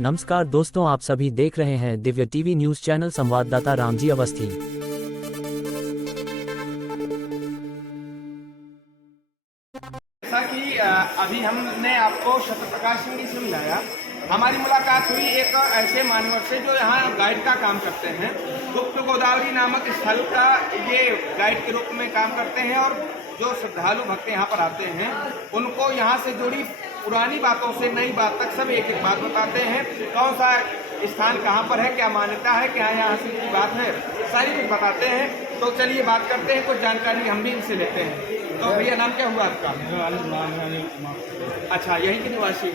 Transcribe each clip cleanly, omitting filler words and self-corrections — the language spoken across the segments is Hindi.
नमस्कार दोस्तों, आप सभी देख रहे हैं दिव्य टीवी न्यूज चैनल। संवाददाता रामजी अवस्थी। जैसा कि अभी हमने आपको सत्यप्रकाश सिंह जी से मिलाया, हमारी मुलाकात हुई एक ऐसे मानवर से जो यहाँ गाइड का काम करते हैं। गुप्त गोदावरी नामक स्थल का ये गाइड के रूप में काम करते हैं और जो श्रद्धालु भक्त यहाँ पर आते हैं उनको यहाँ से जुड़ी पुरानी बातों से नई बात तक सब एक एक बात बताते हैं। कौन सा स्थान कहाँ पर है, क्या मान्यता है, क्या यहाँ से की बात है, सारी कुछ बताते हैं। तो चलिए बात करते हैं, कुछ जानकारी हम भी इनसे लेते हैं। तो भैया नाम क्या हुआ आपका? अच्छा, यहीं के निवासी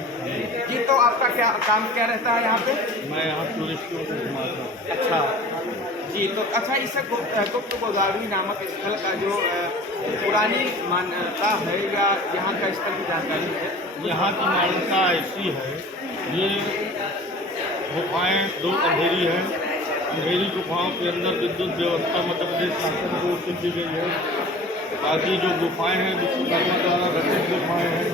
जी। तो आपका क्या काम क्या रहता है यहाँ पे? मैं यहाँ टूरिस्टों को घुमाता हूँ। अच्छा जी। तो अच्छा, इस गुप्त गोदावरी नामक स्थल का जो पुरानी मान्यता है या यहाँ का स्थल की जानकारी है? यहाँ की मान्यता ऐसी है, ये गुफाएँ दो अंधेरी हैं। अंधेरी गुफाओं के अंदर विद्युत व्यवस्था मध्य प्रदेश शासन को सिद्ध की गई है। बाकी जो गुफाएँ हैं विश्वकर्मा द्वारा रचित गुफाएँ हैं।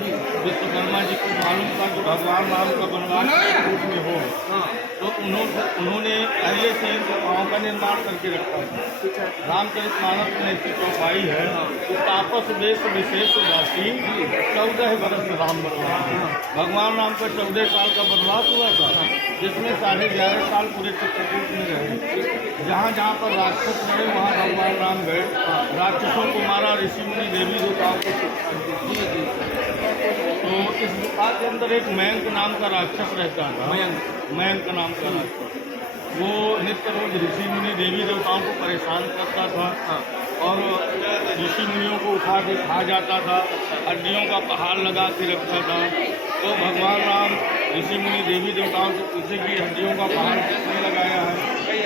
विश्वकर्मा जी को मालूम था कि भगवान राम का वनवास रूप में हो, तो उन्होंने पहले से इन गुफाओं का निर्माण करके रखा था। रामचरितमानस में ऐसी चौपाई है कि तापस वेश विशेष जाति 14 वर्ष राम वनवास। भगवान राम का 14 साल का वनवास हुआ था, जिसमें 11.5 साल पूरे चित्रकूट में रहे। जहाँ जहाँ पर राक्षस रहे वहाँ भगवान राम गए, राक्षसों को मारा, ऋषि मुनि देवी देवताओं को शिक्षा दी। तो इस गुफा के अंदर एक मयंक नाम का राक्षस रहता था। मयंक नाम का राक्षस, वो नित्य रोज ऋषि मुनि देवी देवताओं को परेशान करता था और ऋषि मुनियों को उठा के खा जाता था, हड्डियों का पहाड़ लगा के रखता था। तो भगवान राम ऋषि मुनि देवी देवताओं से पूछे कि हड्डियों का पहाड़ किसने लगाया है?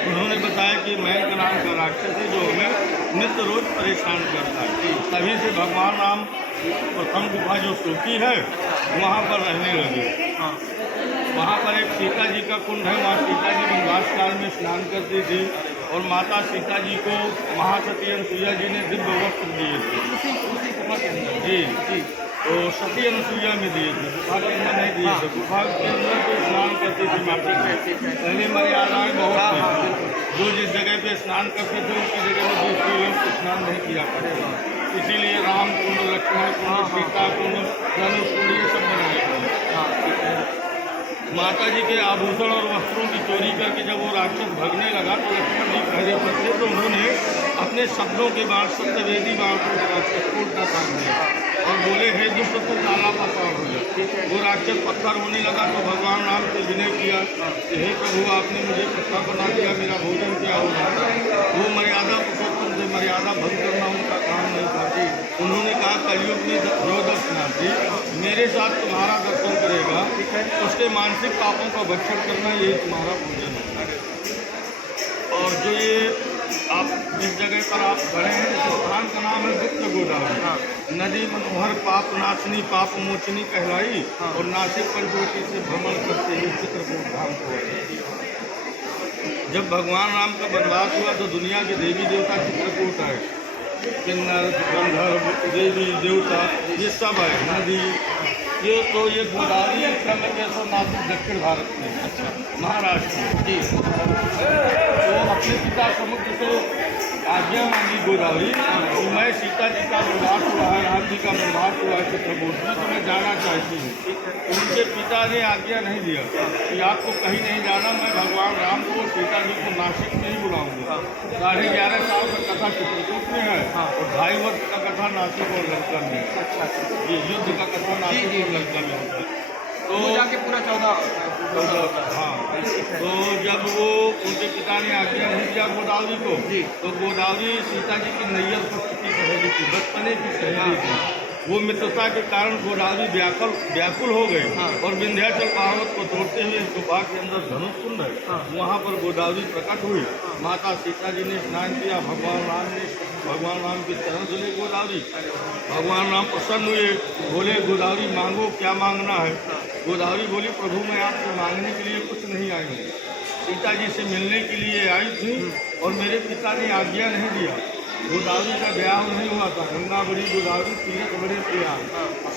उन्होंने बताया कि मयंक नाम का राक्षस है जो हमें नित्य रोज परेशान करता है। तभी से भगवान राम प्रथम गुफा जो सोची है वहाँ पर रहने लगे। वहाँ पर एक सीता जी का कुंड है, वहाँ सीता जी वनवास काल में स्नान करती थी और माता सीता जी को महासती अनुसुईया जी ने दिव्य वस्त्र दिए थे। जी, तो सती अनुसुईया में दिए थे, गुफा के अंदर नहीं दिए थे। गुफा के अंदर तो स्नान करती थी माता जी। पहले मर्यादाएँ बहुत थी, जो जिस जगह पे स्नान करते थे उसकी जगह में दूसरे लोग स्नान नहीं किया करते। इसीलिए राम कुंड, लक्ष्मण कुंड, सीता कुंड, धनुष कुंड ये सब बनाए थे। माता जी के आभूषण और वस्त्रों की चोरी करके जब वो राक्षस भगने लगा तो लक्ष्मण जी पहले पर थे, तो उन्होंने अपने शब्दों के बाद सत्यवेदी बाण को राक्षस को उल्टा काट दिया और बोले, हे दुष्ट तो ताला पाता हो गया। वो राक्षस पत्थर होने लगा तो भगवान राम से विनय किया कि हे प्रभु, आपने मुझे पत्थर बना दिया, मेरा भोजन क्या होगा? वो मर्यादा पुरुषोत्तम से मर्यादा भंग करना उनका काम नहीं था। उन्होंने कहा, कलयुग में जो दर्शनार्थी मेरे साथ तुम्हारा दर्शन करेगा, उसके मानसिक पापों का भक्षण करना यही तुम्हारा भोजन है। और जो ये आप जिस जगह पर आप खड़े हैं, इस स्थान का नाम है गुप्त गोदावरी। नदी मनोहर पाप नाशनी पाप मोचनी कहलाई और नासिक पंचवटी से भ्रमण करते हुए चित्रकूट धाम को। जब भगवान राम का वनवास हुआ तो दुनिया के देवी देवता चित्रकूट आए। किन्नर, गंधर्व, देवी देवता ये सब है। नदी ये गोदावरी नासिक दक्षिण भारत में, अच्छा महाराष्ट्र में। जी, तो अपने पिता समुद्र से आज्ञा मांगी गोदावरी, तो मैं सीता जी का वनवास हुआ है, राम जी का वनवास हुआ है चित्रकूट में, तो मैं जाना चाहती हूँ। उनके पिता ने आज्ञा नहीं दिया कि आपको कहीं नहीं जाना, मैं भगवान राम को सीता जी को नासिक में ही बुलाऊंगा। 11.5 साल का कथा चित्रकूट में है और 2.5 वर्ष का कथा नासिक और लंका में। ये युद्ध का कथा नासिक और लंका में होता है। तो जाके पूरा 14 हाँ, तो जब वो उनके पिता ने आज्ञा नहीं दिया गोदावरी को, तो गोदावरी सीता जी की नैयर पुत्र की सहेली थी, बचपने की सहेली थी। वो मित्रता के कारण गोदावरी व्याकुल हो गए और विंध्याचल पर्वत को तोड़ते हुए इस गुफा के अंदर धनुष कुंड है, वहाँ पर गोदावरी प्रकट हुई। माता सीता जी ने स्नान किया, भगवान राम के चरण धुले गोदावरी। भगवान राम प्रसन्न हुए, बोले, गोदावरी मांगो, क्या मांगना है? गोदावरी बोली, प्रभु मैं आपसे मांगने के लिए कुछ नहीं आई हूँ, सीता जी से मिलने के लिए आई थी और मेरे पिता ने आज्ञा नहीं दिया। गोदावरी का ब्याह नहीं हुआ था। गंगा बड़ी गोदावरी तीरथ बड़े प्रयाग,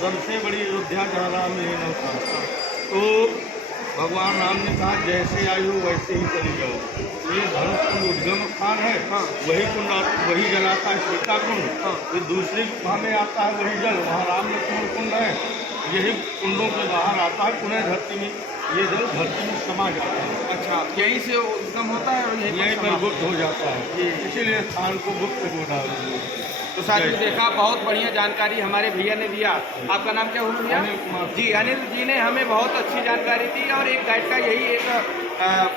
सबसे बड़ी अयोध्या जहाँ राम लीन होता। तो भगवान राम ने कहा जैसे आई हो वैसे ही चली जाओ। ये धनुष कुंड उद्गम स्थान है, वही कुंड वही जल आता है सीता कुंड। फिर दूसरी गुफा में आता है वही जल, वहाँ राम लक्ष्मण कुंड है। यही कुंडों के बाहर आता है, पुनः धरती में ये जल धरती में समा जाता है। अच्छा, यहीं से उद्गम होता है और यहीं पर गुप्त हो जाता है, इसीलिए स्थान को गुप्त गोदावरी। तो साथियों देखा, बहुत बढ़िया जानकारी हमारे भैया ने दिया। आपका नाम क्या हुआ भैया? अनिल कुमार जी, अनिल जी ने हमें बहुत अच्छी जानकारी दी। और एक गाइड का यही एक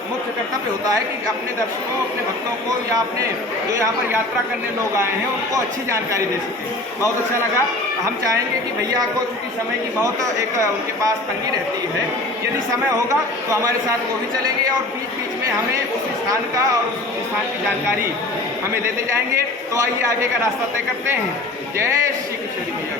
मुख्य कर्तव्य होता है कि अपने दर्शकों, अपने भक्तों को या अपने जो यहाँ पर यात्रा करने लोग आए हैं उनको अच्छी जानकारी दे सकें। बहुत अच्छा लगा। हम चाहेंगे कि भैया को, चूँकि समय की बहुत एक उनके पास तंगी रहती है, यदि समय होगा तो हमारे साथ वो भी चलेंगे और बीच बीच में हमें उस स्थान का और उस स्थान की जानकारी हमें देते जाएंगे। तो आइए आगे का रास्ता तय करते हैं। जय श्री कृष्ण भैया।